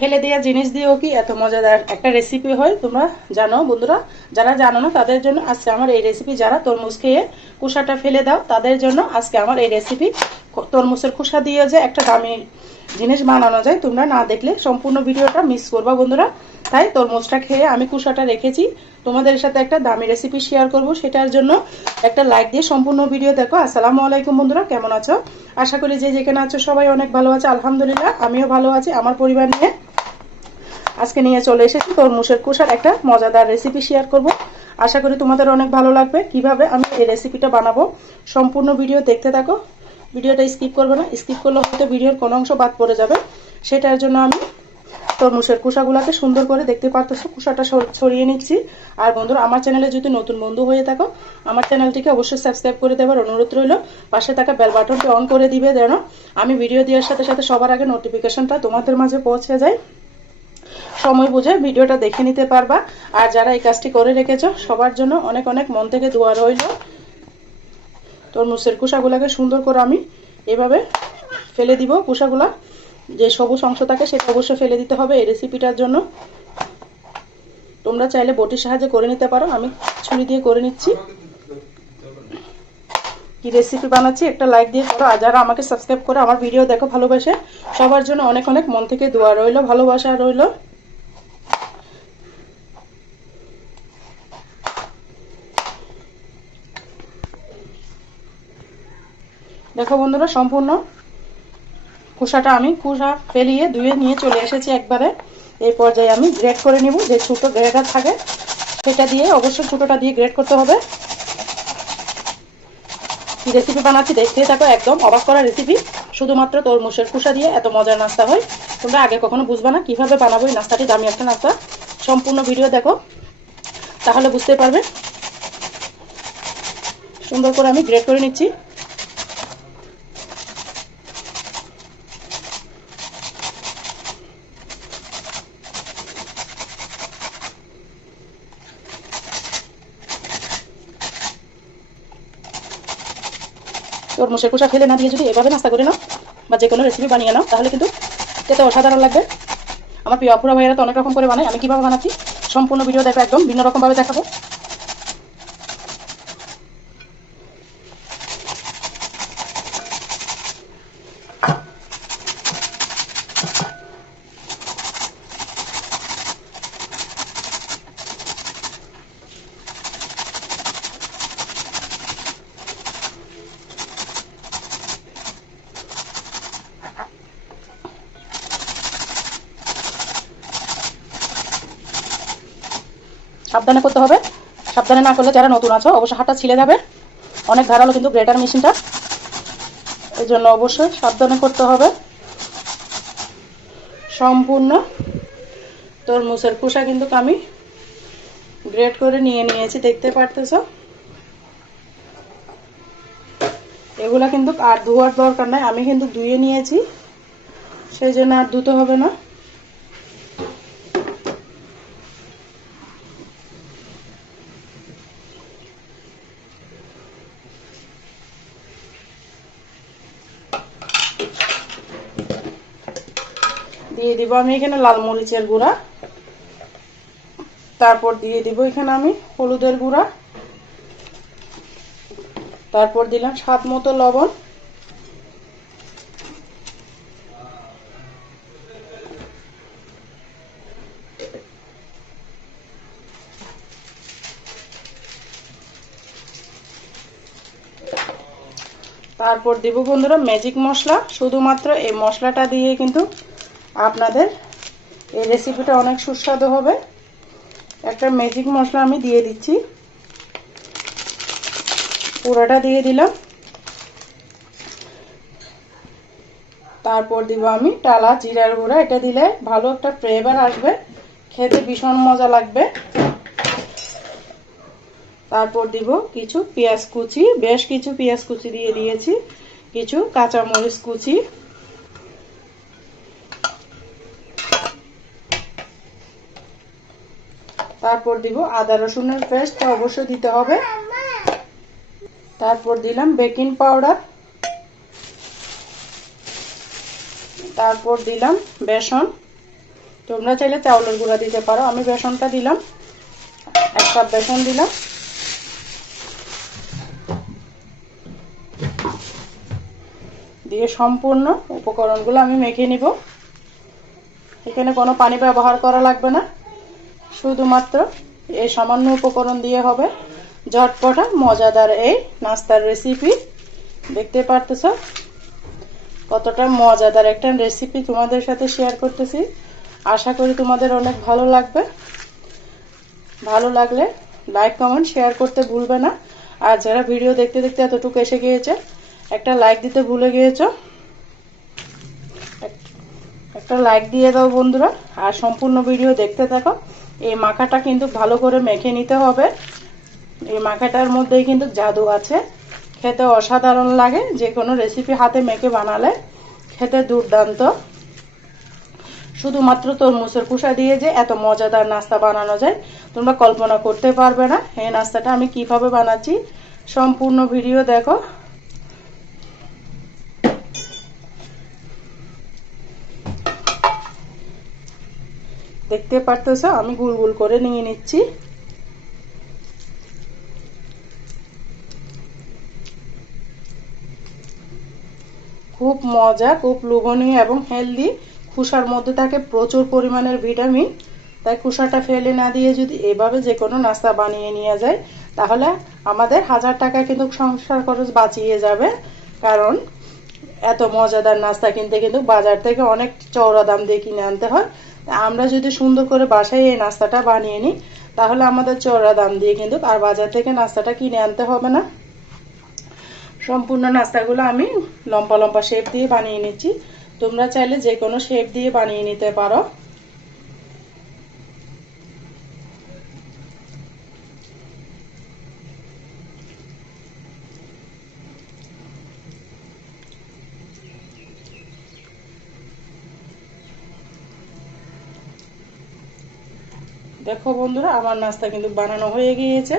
ফেলে দেওয়া জিনিস দিয়েও কি এত মজাদার একটা রেসিপি হয় তোমরা জানো বন্ধুরা? যারা জানো না তাদের জন্য আজকে আমার এই রেসিপি। যারা তরমুজ খেয়ে খোসাটা ফেলে দাও তাদের জন্য আজকে আমার এই রেসিপি। তরমুজের খোসা দিয়ে যে একটা দামি জিনিস বানানো যায়, তোমরা না দেখলে সম্পূর্ণ ভিডিওটা মিস করবা বন্ধুরা। তাই তরমুজটা খেয়ে আমি খোসাটা রেখেছি, তোমাদের সাথে একটা দামি রেসিপি শেয়ার করব। সেটার জন্য একটা লাইক দিয়ে সম্পূর্ণ ভিডিও দেখো। আসসালামু আলাইকুম বন্ধুরা, কেমন আছো? আশা করি যে যেখানে আছো সবাই অনেক ভালো আছে। আলহামদুলিল্লাহ আমিও ভালো আছি। আমার পরিবার নিয়ে আজকে নিয়ে চলে এসেছি তরমুজের খোসার একটা মজাদার রেসিপি শেয়ার করব। আশা করি তোমাদের অনেক ভালো লাগবে। কিভাবে আমি এই রেসিপিটা বানাবো সম্পূর্ণ ভিডিও দেখতে থাকো। ভিডিওটা স্কিপ করবে না, স্কিপ করলে হয়তো ভিডিওর কোনো অংশ বাদ পড়ে যাবে। সেটার জন্য আমি তরমুজের খোসাগুলোকে সুন্দর করে দেখতে পারতেছো খোসাটা ছড়িয়ে নিচ্ছি। আর বন্ধুরা, আমার চ্যানেলে যদি নতুন বন্ধু হয়ে থাকো আমার চ্যানেলটিকে অবশ্যই সাবস্ক্রাইব করে দেওয়ার অনুরোধ রইল। পাশে থাকা বেল বাটনটি অন করে দিবে যেন আমি ভিডিও দেওয়ার সাথে সাথে সবার আগে নোটিফিকেশনটা তোমাদের মাঝে পৌঁছে যায়। সময় বুঝে ভিডিওটা দেখে নিতে পারবা। আর যারা এই কাজটি করে রেখেছো সবার জন্য অনেক অনেক মন থেকে দোয়া রইল। তরমুজের খোসাগুলোকে সুন্দর করে আমি এভাবে ফেলে দিব। খোসাগুলা যে সবুজ অংশ থাকে সেটা অবশ্যই ফেলে দিতে হবে এই রেসিপিটার জন্য। তোমরা চাইলে বটির সাহায্যে করে নিতে পারো, আমি ছুরি দিয়ে করে নিচ্ছি। কি রেসিপি বানাচ্ছি একটা লাইক দিয়ে করো। আর যারা আমাকে সাবস্ক্রাইব করে আমার ভিডিও দেখো ভালোবাসে, সবার জন্য অনেক অনেক মন থেকে দোয়া রইল, ভালোবাসা রইল। দেখো বন্ধুরা, সম্পূর্ণ খোসাটা আমি খোসা ফেলিয়ে ধুয়ে নিয়ে চলে এসেছি একবারে। এই পর্যায়ে আমি গ্রেড করে নিব। যে ছোটো গ্রেডার থাকে সেটা দিয়ে, অবশ্যই ছোটোটা দিয়ে গ্রেড করতে হবে। কি রেসিপি বানাচ্ছি দেখতে থাকো, একদম অবাক করা রেসিপি। শুধুমাত্র তরমুজের খোসা দিয়ে এত মজার নাস্তা হয়, তোমরা আগে কখনো বুঝবা না কিভাবে বানাবো এই নাস্তাটি। দামি একটা নাস্তা, সম্পূর্ণ ভিডিও দেখো তাহলে বুঝতে পারবে। সুন্দর করে আমি গ্রেড করে নিচ্ছি। তরমুজের খোসা ফেলে না দিয়ে যদি এভাবে নাস্তা করে নাও বা যে কোনো রেসিপি বানিয়ে নাও তাহলে কিন্তু খেতে অসাধারণ লাগবে। আমার প্রিয় আপুরা ভাইয়েরা তো অনেক রকম করে বানায়, আমি কীভাবে বানাচ্ছি সম্পূর্ণ ভিডিও দেখো, একদম ভিন্ন রকমভাবে দেখাবো। সাবধানে করতে হবে, সাবধানে না করলে যারা নতুন আছো অবশ্যই হাতটা ছিলে যাবে। অনেক ধারালো কিন্তু গ্রেটার মেশিনটা, এই জন্য অবশ্যই সাবধানে করতে হবে। সম্পূর্ণ তরমুজের খোসা কিন্তু আমি গ্রেট করে নিয়েছি, দেখতে পারতেছো। এগুলা কিন্তু আর ধোয়ার দরকার নাই, আমি কিন্তু ধুয়ে নিয়েছি, সেই জন্য আর ধুতে হবে না। দিয়ে দিব আমি এখানে লাল মরিচের গুঁড়া, তারপর দিয়ে দিব এখানে আমি হলুদের গুঁড়া, তারপর দিলাম স্বাদ মতো লবণ, তারপর দিব বন্ধুরা ম্যাজিক মশলা। শুধুমাত্র এই মশলাটা দিয়ে কিন্তু আপনাদের এই রেসিপিটা অনেক সুস্বাদু হবে। একটা ম্যাজিক মশলা আমি দিয়ে দিচ্ছি, পুরোটা দিয়ে দিলাম। তারপর দিব আমি টালা জিরার গুঁড়া, এটা দিলে ভালো একটা ফ্লেভার আসবে, খেতে ভীষণ মজা লাগবে। তারপর দিব কিছু পেঁয়াজ কুচি, বেশ কিছু পেঁয়াজ কুচি দিয়ে দিয়েছি, কিছু কাঁচা মরিচ কুচি, তারপর দিব আদা রসুনের পেস্ট, অবশ্যই দিতে হবে। তারপর দিলাম বেকিং পাউডার, তারপর দিলাম বেসন, তোমরা চাইলে চাউলের গুঁড়া দিতে পারো। আমি বেসনটা দিলাম, 1 কাপ বেসন দিলাম। দিয়ে সম্পূর্ণ উপকরণগুলো আমি মেখে নিব। এখানে কোনো পানি ব্যবহার করা লাগবে না, শুধুমাত্র এই সামান্য উপকরণ দিয়ে হবে ঝটপটা মজাদার এই নাস্তার রেসিপি। দেখতে পারতেছ কতটা মজাদার একটা রেসিপি তোমাদের সাথে শেয়ার করতেছি। আশা করি তোমাদের অনেক ভালো লাগবে। ভালো লাগলে লাইক কমেন্ট শেয়ার করতে ভুলবে না। আর যারা ভিডিও দেখতে দেখতে এতটুকু এসে গিয়েছে, একটা লাইক দিতে ভুলে গিয়েছো, একটা লাইক দিয়ে দাও বন্ধুরা। আর সম্পূর্ণ ভিডিও দেখতে থাকো। এই মাখাটা কিন্তু ভালো করে মেখে নিতে হবে। এই মাখাটার মধ্যেই কিন্তু জাদু আছে, খেতে অসাধারণ লাগে। যে কোনো রেসিপি হাতে মেখে বানালে খেতে দুর্দান্ত। শুধুমাত্র তরমুজের খোসা দিয়ে যে এত মজাদার নাস্তা বানানো যায় তোমরা কল্পনা করতে পারবে না। এই নাস্তাটা আমি কিভাবে বানাচ্ছি সম্পূর্ণ ভিডিও দেখো। দেখতে পারতেছো আমি গোল গোল করে নিয়ে নিচ্ছি। খুব মজা, খুব লোভনীয় এবং হেলদি। খোসার মধ্যে থাকে প্রচুর পরিমাণের ভিটামিন। তাই খোসাটা ফেলে না দিয়ে যদি এভাবে যে কোনো নাস্তা বানিয়ে নিয়ে যায় তাহলে আমাদের 1000 টাকা কিন্তু সংসার খরচ বাঁচিয়ে যাবে। কারণ এত মজাদার নাস্তা কিনতে কিন্তু বাজার থেকে অনেক চওড়া দাম দিয়ে কিনে আনতে হয়। আমরা যদি সুন্দর করে বাসায় এই নাস্তাটা বানিয়ে নিই তাহলে আমাদের চওড়া দাম দিয়ে কিন্তু আর বাজার থেকে নাস্তাটা কিনে আনতে হবে না। সম্পূর্ণ নাস্তাগুলো আমি লম্বা লম্বা শেপ দিয়ে বানিয়ে নিচ্ছি। তোমরা চাইলে যে কোনো শেপ দিয়ে বানিয়ে নিতে পারো। দেখো বন্ধুরা আমার নাস্তা কিন্তু বানানো হয়ে গিয়েছে।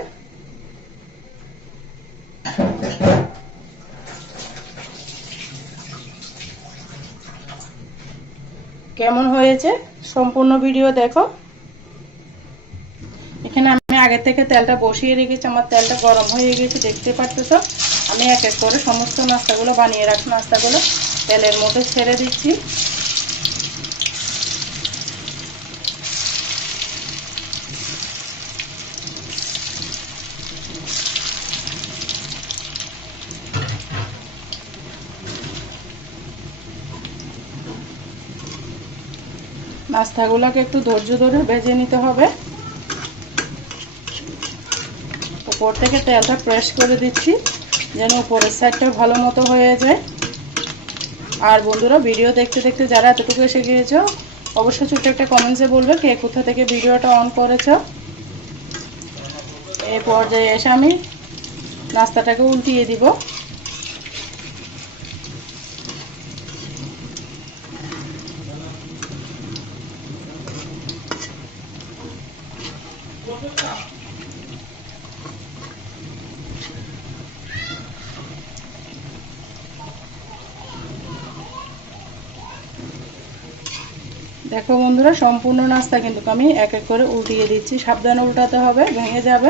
কেমন হয়েছে সম্পূর্ণ ভিডিও দেখো। এখানে আমি আগে থেকে তেলটা বসিয়ে রেখেছি, আমার তেলটা গরম হয়ে গেছে দেখতে পারতেছো। আমি এক এক করে সমস্ত নাস্তাগুলো বানিয়ে রাখা নাস্তাগুলো তেলের মধ্যে ছেড়ে দিচ্ছি। নাস্তাগুলোকে একটু ধৈর্য ধরে ভেজে নিতে হবে। উপর থেকে তেলটা প্রেস করে দিচ্ছি যেন উপরের সাইডটা ভালো মতো হয়ে যায়। আর বন্ধুরা ভিডিও দেখতে দেখতে যারা এতটুকু এসে গিয়েছো অবশ্যই ছোট্ট একটা কমেন্টসে বলবে কে কোথা থেকে ভিডিওটা অন করেছো। এই পর্যায়ে এসে আমি নাস্তাটাকে উল্টিয়ে দিব। দেখো বন্ধুরা সম্পূর্ণ নাস্তা কিন্তু আমি এক এক করে উল্টিয়ে দিচ্ছি। সাবধানে উল্টাতে হবে, ভেঙে যাবে।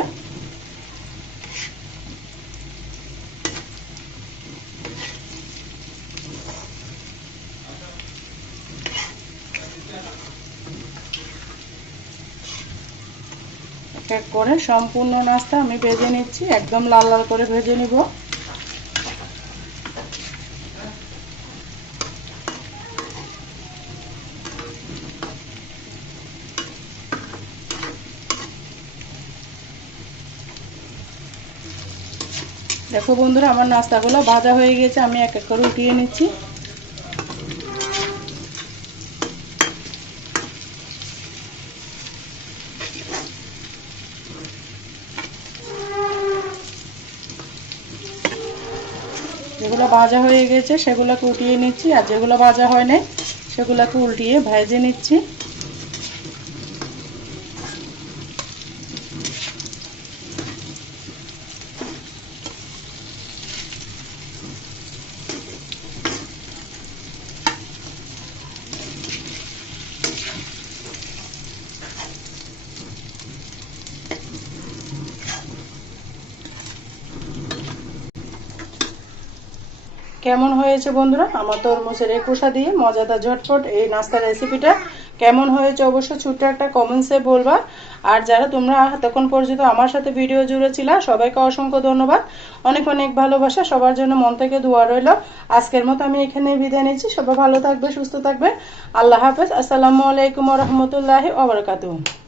এক এক করে সম্পূর্ণ নাস্তা আমি ভেজে নিচ্ছি, একদম লাল লাল করে ভেজে নিব। দেখো বন্ধুরা আমার নাস্তাগুলো ভাজা হয়ে গেছে, আমি এক এক করে উঠিয়ে নিচ্ছি। যেগুলো ভাজা হয়ে গেছে সেগুলোকে উঠিয়ে নিচ্ছি, আর যেগুলো ভাজা হয় না সেগুলোকে উল্টিয়ে ভেজে নিচ্ছি। কেমন হয়েছে বন্ধুরা আমার তরমুজের এই খোসা দিয়ে মজাদার ঝটপট এই নাস্তার রেসিপিটা? কেমন হয়েছে অবশ্যই ছোট্ট একটা কমেন্টসে বলবা। আর যারা তোমরা তখন পর্যন্ত আমার সাথে ভিডিও জুড়ে ছিলা সবাইকে অসংখ্য ধন্যবাদ, অনেক অনেক ভালোবাসা, সবার জন্য মন থেকে দোয়া রইল। আজকের মতো আমি এখানে বিদায় নিচ্ছি। সবাই ভালো থাকবে, সুস্থ থাকবে। আল্লাহ হাফেজ। আসসালামু আলাইকুম ওয়া রাহমাতুল্লাহি ওয়া বারাকাতুহু।